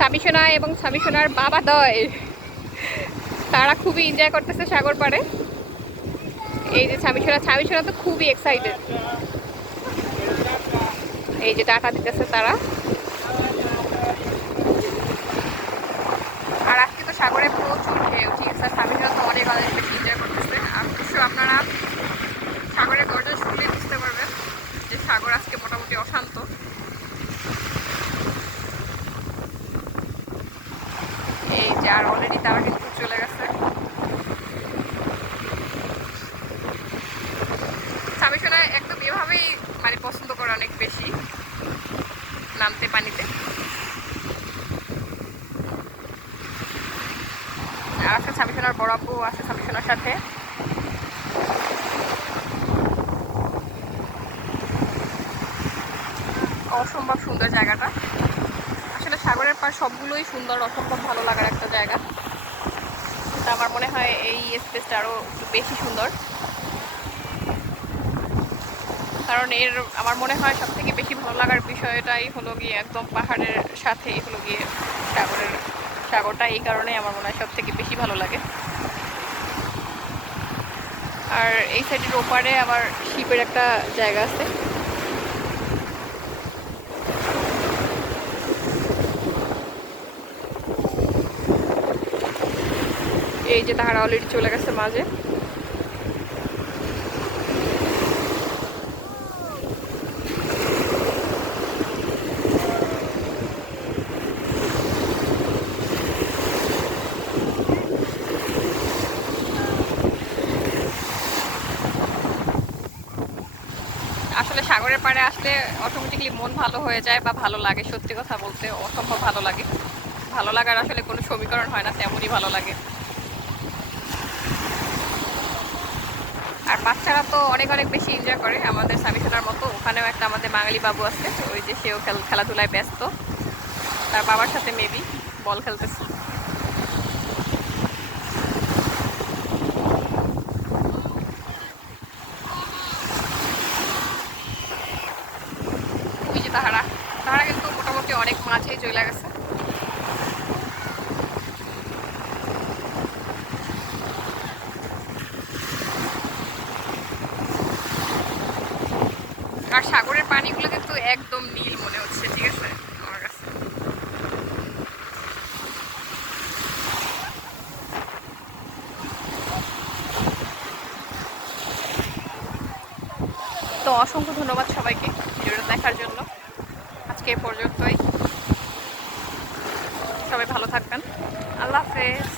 সামিসোনা এবং সামিসোনার বাবা দয়। তারা খুবই এনজয় করতেছে সাগর পাড়ে। এই যে সামিসোনা সামিসোনা তো খুবই এক্সাইটেড এই যে টাটা দিতেছে তারা। আর আজকে তো সাগরে প্রচুর ঢেউ, ঠিক আছে? সামিসোনা তো অনেক অনেক বেশি এনজয় করতেছে। আর অবশ্য আপনারা সাগরের গর্জন শুনলেই বুঝতে পারবেন যে সাগর আজকে মোটামুটি অশান্ত এই যে আর অলরেডি তারা কিন্তু চলে গেছে। সামিসোনা একদম এভাবেই মানে পছন্দ করে অনেক বেশি। নামতে পানিতে। আর আছে সামিসোনার বড় আব্বু আছে সামিসোনার সাথে। অসম্ভব সুন্দর জায়গাটা। সাগরের পার সবগুলোই সুন্দর, অসম্ভব ভালো লাগার একটা জায়গা। আমার মনে হয় এই স্পেসটা আরও একটু বেশি সুন্দর। কারণ এর, আমার মনে হয় সব থেকে বেশি ভালো লাগার বিষয়টাই হলো গিয়ে একদম পাহাড়ের সাথেই হলো গিয়ে সাগরের, সাগরটা এই কারণে আমার মনে হয় সব থেকে বেশি ভালো লাগে। আর এই সাইডের ওপারে আবার শিপের একটা জায়গা আছে। এই যে তাহারা অলরেডি চলে গেছে মাঝে। আসলে সাগরের পাড়ে আসলে অটোমেটিকলি মন ভালো হয়ে যায় বা ভালো লাগে, সত্যি কথা বলতে অসম্ভব ভালো লাগে। ভালো লাগার আসলে কোনো সমীকরণ হয় না, তেমনই ভালো লাগে। আর বাচ্চারা তো অনেক অনেক বেশি এনজয় করে। আমাদের সামিশনার মতো। ওখানেও একটা আমাদের বাঙালি বাবু আছে ওই যে সেও খেল খেলাধুলায় ব্যস্ত। তার বাবার সাথে মেবি বল খেলতেছে। তাহারা। তাহারা কিন্তু মোটামুটি অনেক মাঝেই চলে গেছে। আর সাগরের পানিগুলো কিন্তু একদম নীল মনে হচ্ছে, ঠিক আছে? আমার কাছে। তো অসংখ্য ধন্যবাদ সবাইকে ভিডিওটা দেখার জন্য। আজকে এ পর্যন্তই। সবাই ভালো থাকবেন। আল্লাহ হাফেজ।